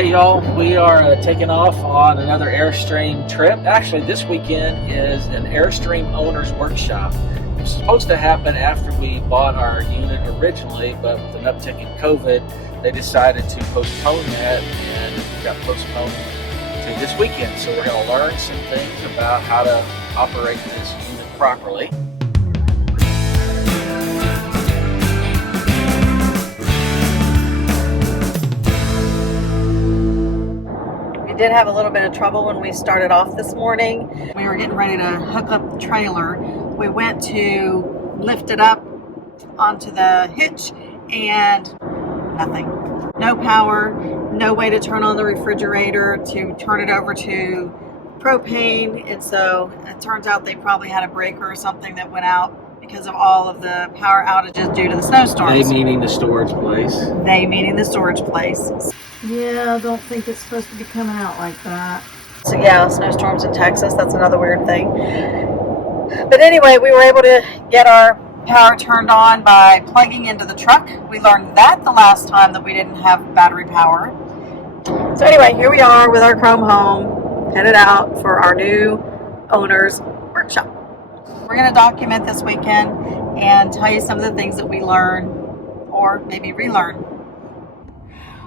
Hey y'all, we are taking off on another Airstream trip. Actually, this weekend is an Airstream owner's workshop. It was supposed to happen after we bought our unit originally, but with an uptick in COVID, they decided to postpone that, and it got postponed to this weekend. So we're going to learn some things about how to operate this unit properly. We did have a little bit of trouble when we started off this morning. We were getting ready to hook up the trailer. We went to lift it up onto the hitch and nothing. No power, no way to turn on the refrigerator to turn it over to propane. And so it turns out they probably had a breaker or something that went out because of all of the power outages due to the snowstorms. They meaning the storage place. They meaning the storage place. Yeah, I don't think it's supposed to be coming out like that. So yeah, snowstorms in Texas, that's another weird thing. But anyway, we were able to get our power turned on by plugging into the truck. We learned that the last time that we didn't have battery power. So anyway, here we are with our Chrome home, headed out for our new owner's workshop. We're going to document this weekend and tell you some of the things that we learned or maybe relearn.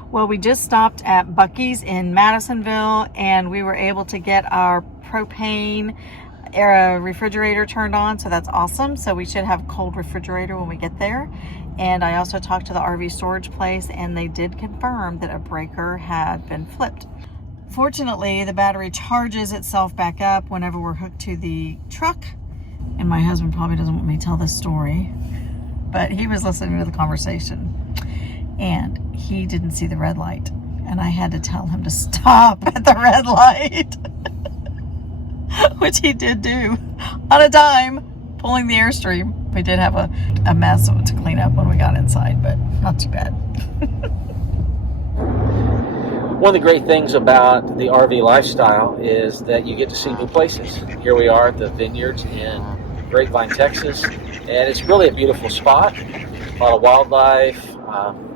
Well, we just stopped at Buc-ee's in Madisonville and we were able to get our propane refrigerator turned on, so that's awesome. So we should have a cold refrigerator when we get there. And I also talked to the RV storage place and they did confirm that a breaker had been flipped. Fortunately, the battery charges itself back up whenever we're hooked to the truck. And my husband probably doesn't want me to tell this story, but he was listening to the conversation and he didn't see the red light. And I had to tell him to stop at the red light, which he did do on a dime, pulling the Airstream. We did have a mess to clean up when we got inside, but not too bad. One of the great things about the RV lifestyle is that you get to see new places. Here we are at the vineyards in Grapevine, Texas, and it's really a beautiful spot. A lot of wildlife,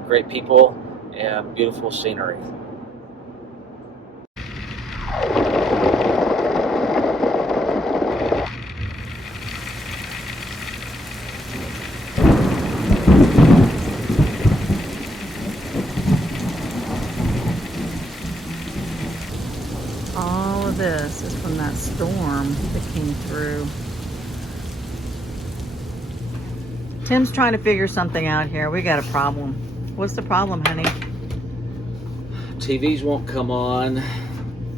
great people, and beautiful scenery. All of this is from that storm that came through. Tim's trying to figure something out here. We got a problem. What's the problem, honey? TVs won't come on.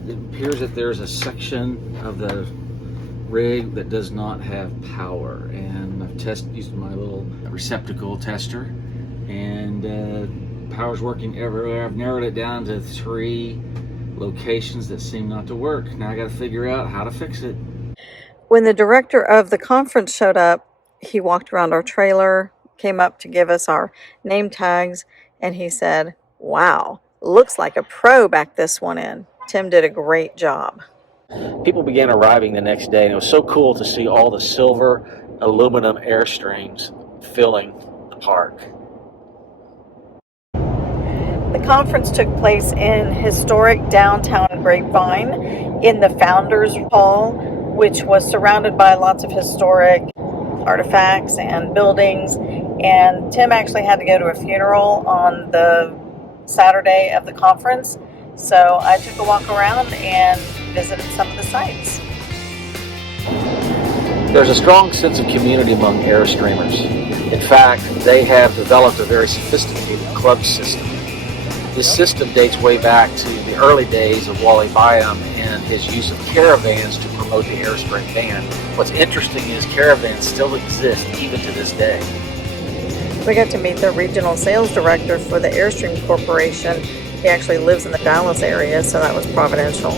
It appears that there's a section of the rig that does not have power, and I've used my little receptacle tester, and power's working everywhere. I've narrowed it down to 3 locations that seem not to work. Now I got to figure out how to fix it. When the director of the conference showed up, he walked around our trailer, came up to give us our name tags, and he said, "Wow, looks like a pro backed this one in." Tim did a great job. People began arriving the next day, and it was so cool to see all the silver aluminum Airstreams filling the park. The conference took place in historic downtown Grapevine in the Founders Hall, which was surrounded by lots of historic artifacts and buildings. And Tim actually had to go to a funeral on the Saturday of the conference. So I took a walk around and visited some of the sites. There's a strong sense of community among Airstreamers. In fact, they have developed a very sophisticated club system. This system dates way back to the early days of Wally Byam and his use of caravans to promote the Airstream band. What's interesting is caravans still exist even to this day. We got to meet the regional sales director for the Airstream Corporation. He actually lives in the Dallas area, so that was providential.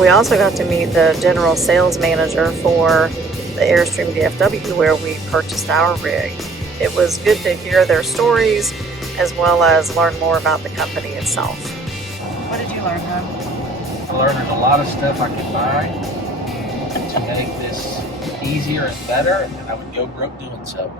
We also got to meet the general sales manager for the Airstream DFW, where we purchased our rig. It was good to hear their stories as well as learn more about the company itself. What did you learn, hon? I learned there's a lot of stuff I could buy to make this easier and better, and I would go broke doing so.